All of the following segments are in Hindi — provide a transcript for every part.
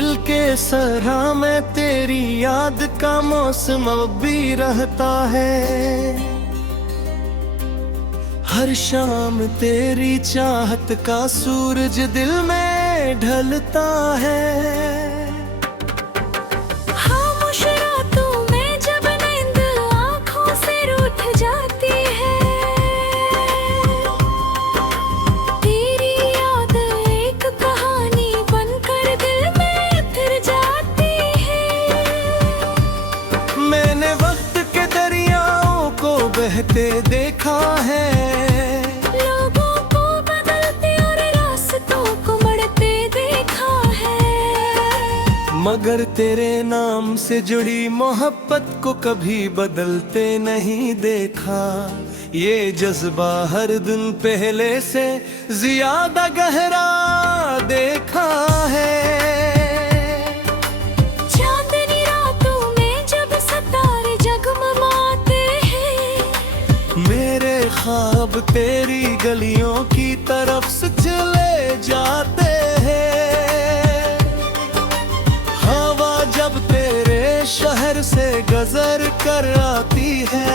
दिल के सरा में तेरी याद का मौसम अब भी रहता है। हर शाम तेरी चाहत का सूरज दिल में ढलता है। बहते देखा है, लोगों को बदलते और रास्तों को बढ़ते देखा है, मगर तेरे नाम से जुड़ी मोहब्बत को कभी बदलते नहीं देखा। ये जज्बा हर दिन पहले से ज्यादा गहरा देखा है। ख्वाब तेरी गलियों की तरफ से चले जाते हैं। हवा जब तेरे शहर से गुजर कर आती है,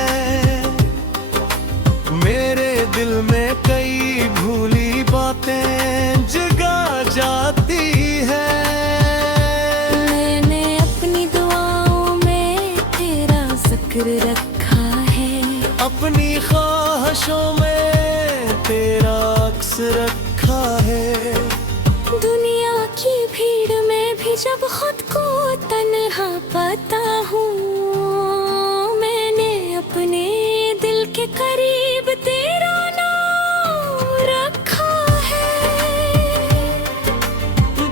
मेरे दिल में कई भूली बातें जगा जाती है। मैंने अपनी दुआओं में तेरा जिक्र रखा है, अपनी ख्वाहिशों में तेरा अक्स रखा है। दुनिया की भीड़ में भी जब खुद को तन्हा पाता हूँ, मैंने अपने दिल के करीब तेरा नाम रखा है।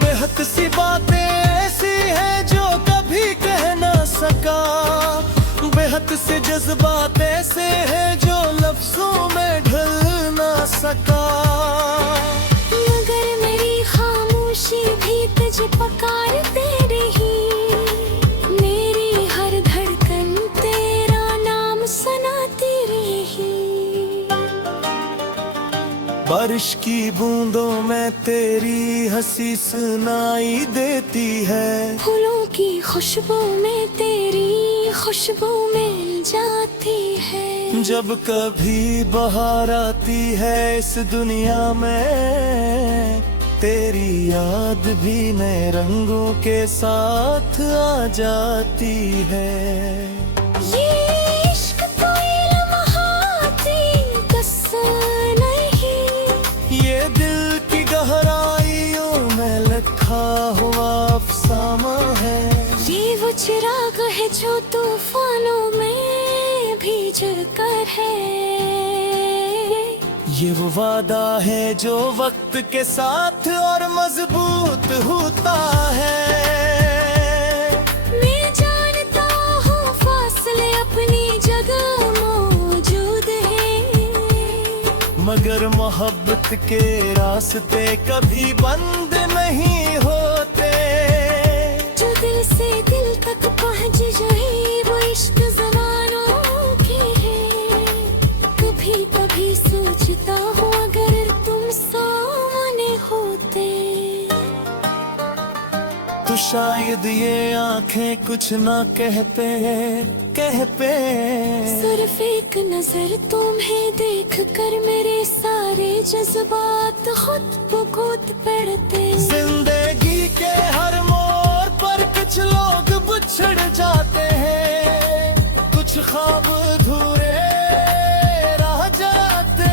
बेहद सी बातें ऐसी हैं जो कभी कह ना सका, बेहद से जज्बात ऐसे हैं जो लफ्जों में ढल ना सका। मगर मेरी खामोशी भी तुझे पुकारते रही, मेरी हर धड़कन तेरा नाम सुनाती रही। बारिश की बूंदों में तेरी हंसी सुनाई देती है, फूलों की खुशबू में तेरी खुशबू मिल जाती है। जब कभी बहार आती है इस दुनिया में, तेरी याद भी नए रंगों के साथ आ जाती है। ये इश्क कोई लम्हाती किस्सा नहीं, ये दिल की गहराइयों में लिखा हुआ अफसाना है। ये वो चिराग है जो तूफानों में भी जलकर है, ये वो वादा है जो वक्त के साथ और मजबूत होता है। मैं जानता हूँ फासले अपनी जगह मौजूद हैं, मगर मोहब्बत के रास्ते कभी बंद नहीं होते। जो दिल से दिल तक पहुँच जाए वो इश्क ज़मानों के है। कभी कभी सोचता हूँ अगर तुम सामने होते, तो शायद ये आंखें कुछ ना कहते सिर्फ एक नजर तुम्हें देख कर मेरे सारे जज्बात खुद ब खुद पड़ते। जिंदगी के हर मोड़ पर कुछ लोग बिछड़ जाते हैं, कुछ ख्वाब अधूरे रह जाते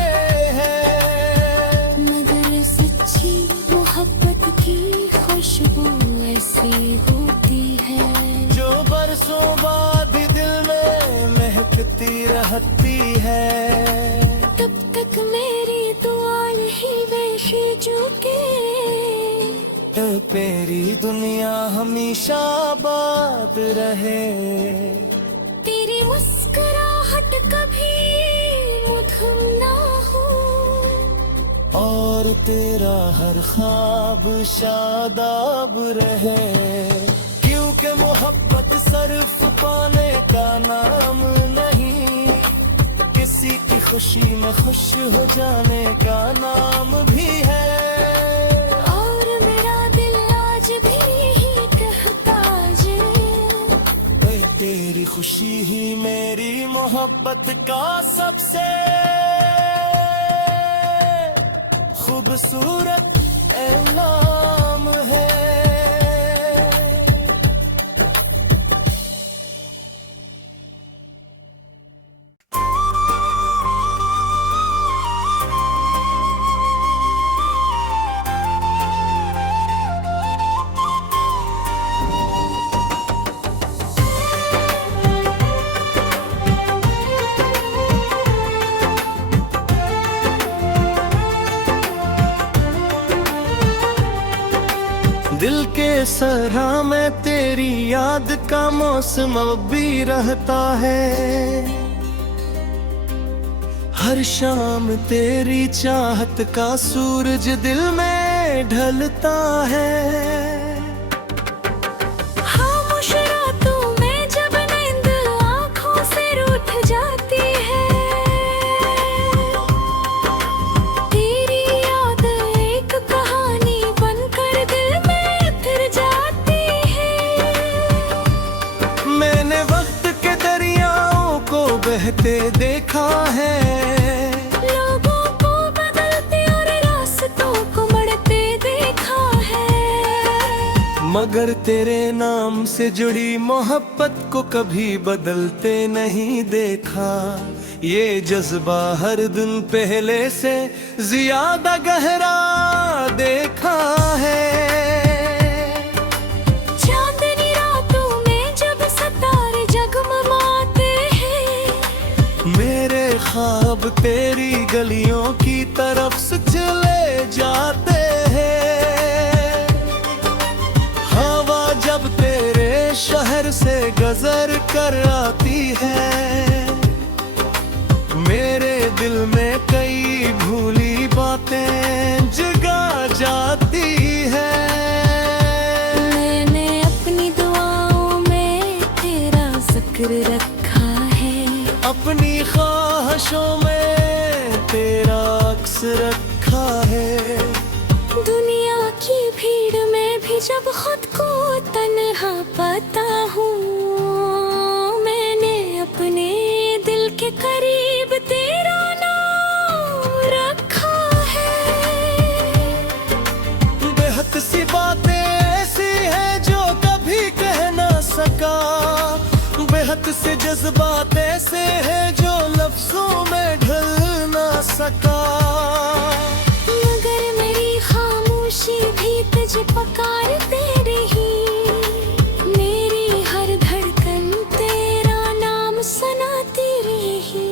हैं, मगर सच्ची मोहब्बत की खुशबू ऐसी होती है जो बरसों बाद दिल में महकती रहती है। तब तक मेरी दुआ नहीं बेशी चुके, तेरी दुनिया हमेशा आबाद रहे। तेरी मुस्कुराहट कभी मधुम ना हो, और तेरा हर ख्वाब शादाब रहे। क्योंकि मोहब्बत सिर्फ पाने का नाम नहीं, किसी की खुशी में खुश हो जाने का नाम भी है। और मेरा दिल आज भी खुशी ही मेरी मोहब्बत का सबसे खूबसूरत ऐलाम है। दिल के सरा में तेरी याद का मौसम अब भी रहता है। हर शाम तेरी चाहत का सूरज दिल में ढलता है। बहते देखा है, लोगों को बदलते और रास्तों को बढ़ते देखा है, मगर तेरे नाम से जुड़ी मोहब्बत को कभी बदलते नहीं देखा। ये जज्बा हर दिन पहले से ज्यादा गहरा देखा है। ख्वाब तेरी गलियों की तरफ से चले जाते हैं। हवा जब तेरे शहर से गुजर कर आती है, मेरे दिल में कई भूली बातें जगा जाती है। मैंने अपनी दुआओं में तेरा जिक्र रखा है, अपनी ख्वाहिशों में तेरा अक्स रखा है। दुनिया की भीड़ में भी जब खुद को तन्हा पाता हूँ, मैंने अपने दिल के करीब तेरा नाम रखा है। बेहद सी बातें ऐसी हैं जो कभी कह ना सका, बेहद से जज्बात ऐसे हैं जो लफ्जों में ढल ना सका। मगर मेरी खामोशी भी तुझे पुकारते रही, मेरी हर धड़कन तेरा नाम सुनाती रही।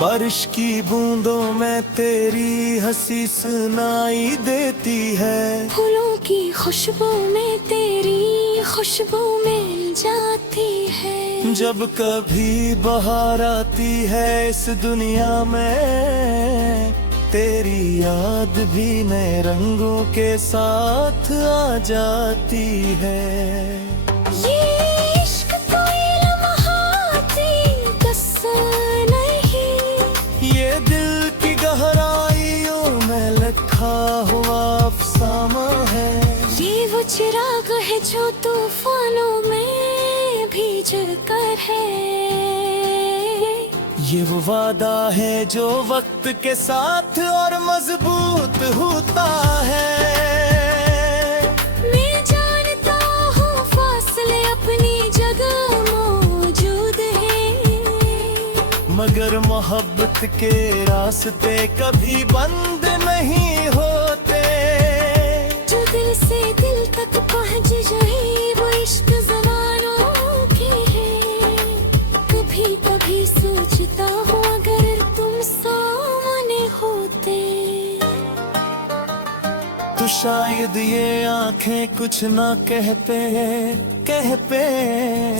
बारिश की बूंदों में तेरी हंसी सुनाई देती है, फूलों की खुशबू में तेरी खुशबू मिल जाती है। जब कभी बहार आती है इस दुनिया में, तेरी याद भी नए रंगों के साथ आ जाती है। ये इश्क कोई लम्हाती किस्सा नहीं, ये दिल की गहराइयों में लिखा हुआ अफसाना है। ये वो चिराग है जो तूफानों में भी जलकर है, ये वो वादा है जो वक्त के साथ और मजबूत होता है। मैं जानता हूँ फासले अपनी जगह मौजूद हैं, मगर मोहब्बत के रास्ते कभी बंद नहीं होते। जो दिल से दिल तक पहुँच जाए वो इश्क ज़मानों के है। कभी कभी सोचता हूँ अगर तुम सामने होते, तो शायद ये आंखें कुछ ना कहते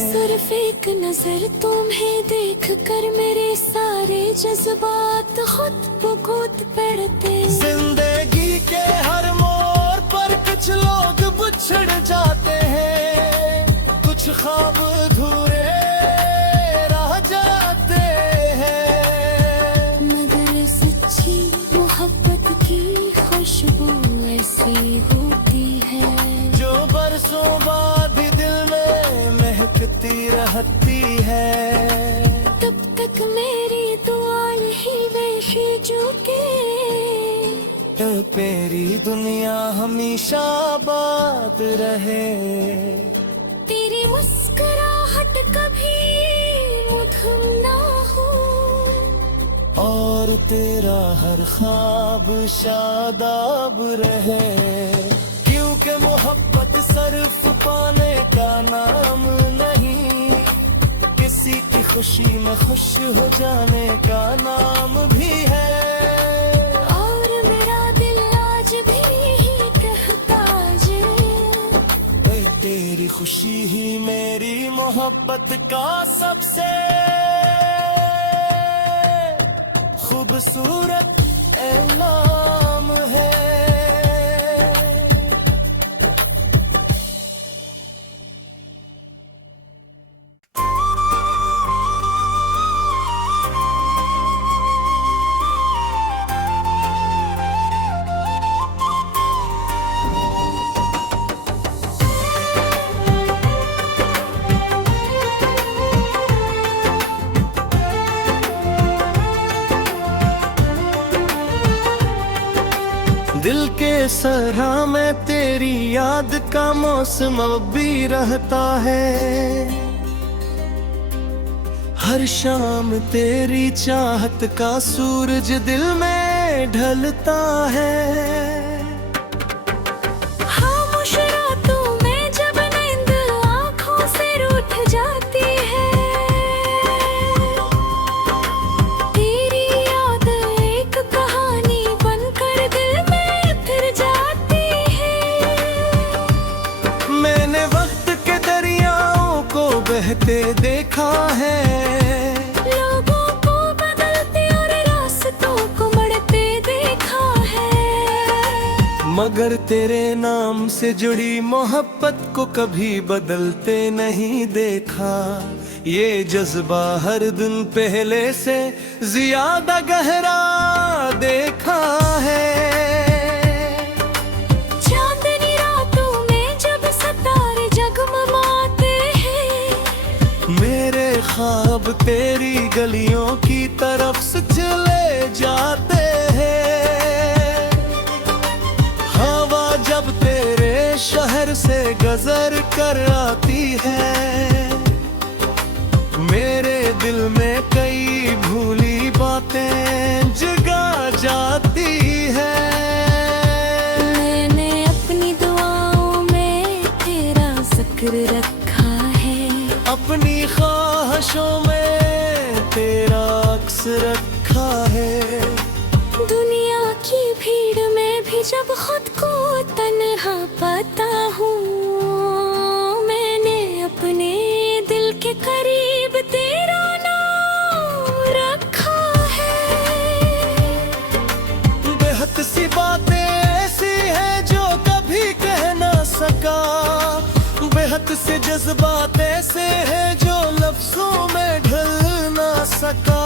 सिर्फ एक नजर तुम्हें देख कर मेरे सारे जज्बात खुद ब खुद पड़ते। जिंदगी के हर मोड़ पर कुछ लोग बिछड़ जाते हैं, कुछ ख्वाब अधूरे रह जाते हैं, मगर सच्ची मोहब्बत की खुशबू ऐसी होती है जो बरसों बाद भी दिल में मेरी दुनिया हमेशा आबाद रहे। तेरी मुस्कुराहट कभी मधुम ना हो, और तेरा हर ख्वाब शादाब रहे। क्योंकि मोहब्बत सिर्फ पाने का नाम नहीं, किसी की खुशी में खुश हो जाने का नाम भी है। और मेरा दिल आज भी यही कहता जे, तेरी खुशी ही मेरी मोहब्बत का सबसे खूबसूरत ऐलाम है। दिल के सरा में तेरी याद का मौसम अब भी रहता है। हर शाम तेरी चाहत का सूरज दिल में ढलता है। खामोश रातों में जब नींद आँखों से रूठ जाती है, तेरी याद एक कहानी बनकर दिल में फिर जाती है। मैंने वक्त के दरियाओं को बहते देखा है, लोगों को बदलते और रास्तों को बढ़ते देखा है, मगर तेरे नाम से जुड़ी मोहब्बत को कभी बदलते नहीं देखा। ये जज्बा हर दिन पहले से ज्यादा गहरा देखा है। चांदनी रातों में जब सितारे जगमगाते हैं, मेरे ख्वाब तेरी गलियों की तरफ से चले जाते हैं। हवा जब तेरे शहर से गुजर कर आती है, मेरे दिल में कई भूली बातें जगा जाती है। मैंने अपनी दुआओं में तेरा जिक्र रखा है, अपनी ख्वाहिशों में तेरा अक्स रखा है। दुनिया की भीड़ में भी जब खुद को तन्हा पाता हूँ, मैंने अपने दिल के करीब तेरा नाम रखा है। बेहद सी बातें ऐसी हैं जो कभी कह ना सका, बेहद से जज्बात ऐसे हैं जो लफ्जों में ढल ना सका।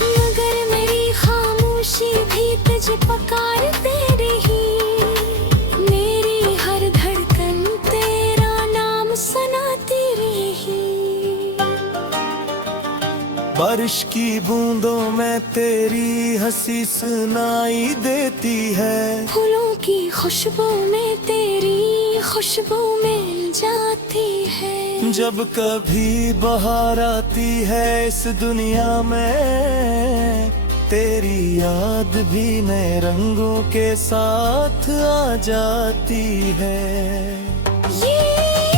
मगर मेरी खामोशी भी तुझे पुकारते रही, मेरी हर धड़कन तेरा नाम सुनाती रही। बारिश की बूंदों में तेरी हंसी सुनाई देती है, फूलों की खुशबू में तेरी खुशबू मिल जाती है। जब कभी बहार आती है इस दुनिया में, तेरी याद भी नए रंगों के साथ आ जाती है। ये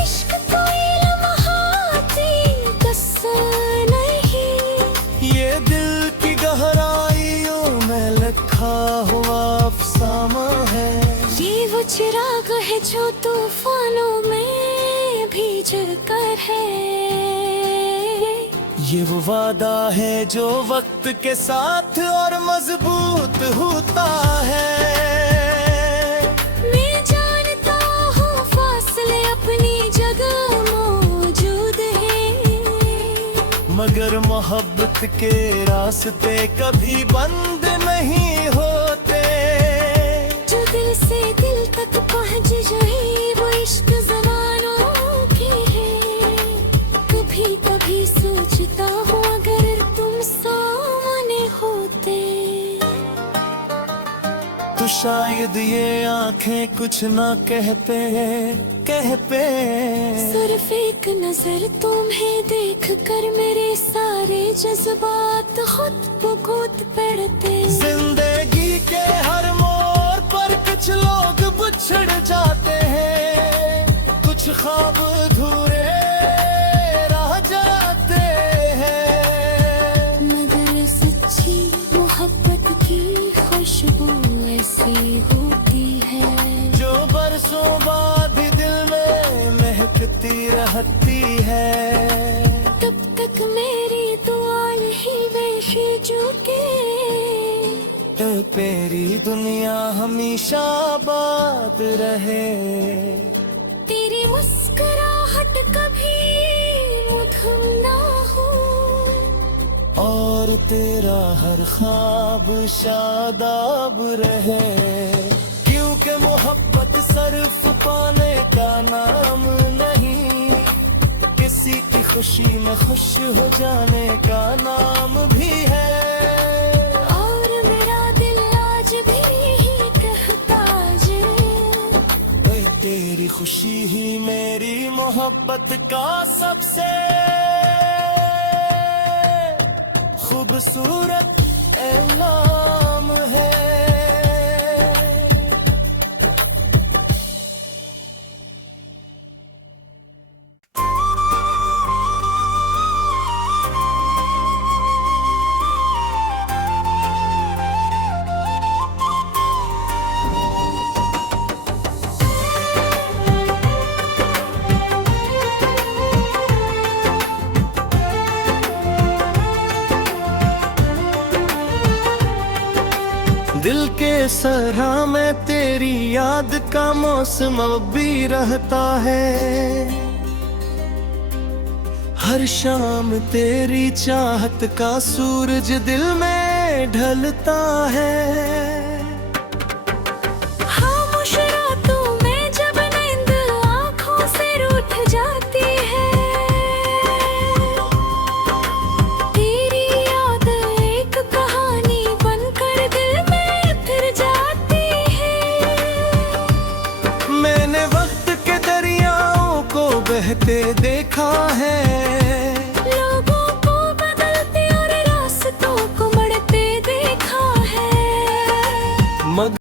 इश्क कोई लम्हाती कसर नहीं, ये दिल की गहराइयों में लिखा हुआ अफसाना है। ये वो चिराग है जो तूफानों में भीज कर है, ये वो वादा है जो वक्त के साथ और मजबूत होता है। मैं जानता हूँ फासले अपनी जगह मौजूद हैं, मगर मोहब्बत के रास्ते कभी बंद नहीं होते। जो दिल से दिल तक पहुँच जाए वो इश्क ज़मानों के है। कभी कभी सोचता हूँ अगर तुम सामने होते। शायद ये आंखें कुछ ना कह पे सिर्फ एक नजर तुम्हें देख कर मेरे सारे जज्बात खुद ब खुद पड़ते। जिंदगी के हर मोड़ पर कुछ लोग बिछड़ जाते हैं, कुछ ख्वाब अधूरे रह जाते हैं। मगर सच्ची मोहब्बत की खुशबू ऐसी होती है जो बरसों बाद दिल में महकती रहती है। तब तक मेरी दुआ यही बेशी झुके, तेरी दुनिया हमेशा आबाद रहे। तेरी मुस्कुराहट कभी मधुम ना हो, और तेरा हर ख्वाब शादाब रहे। क्योंकि मोहब्बत सिर्फ पाने का नाम नहीं, किसी की खुशी में खुश हो जाने का नाम भी है। और मेरा दिल आज भी यही कहता जे, तेरी खुशी ही मेरी मोहब्बत का सबसे खूबसूरत ऐलाम है। दिल के सरा में तेरी याद का मौसम अब भी रहता है। हर शाम तेरी चाहत का सूरज दिल में ढलता है। खामोश रातों में जब नींद आँखों से रूठ जाती है, तेरी याद एक कहानी बनकर दिल में फिर जाती है। मैंने वक्त के दरियाओं को बहते देखा है,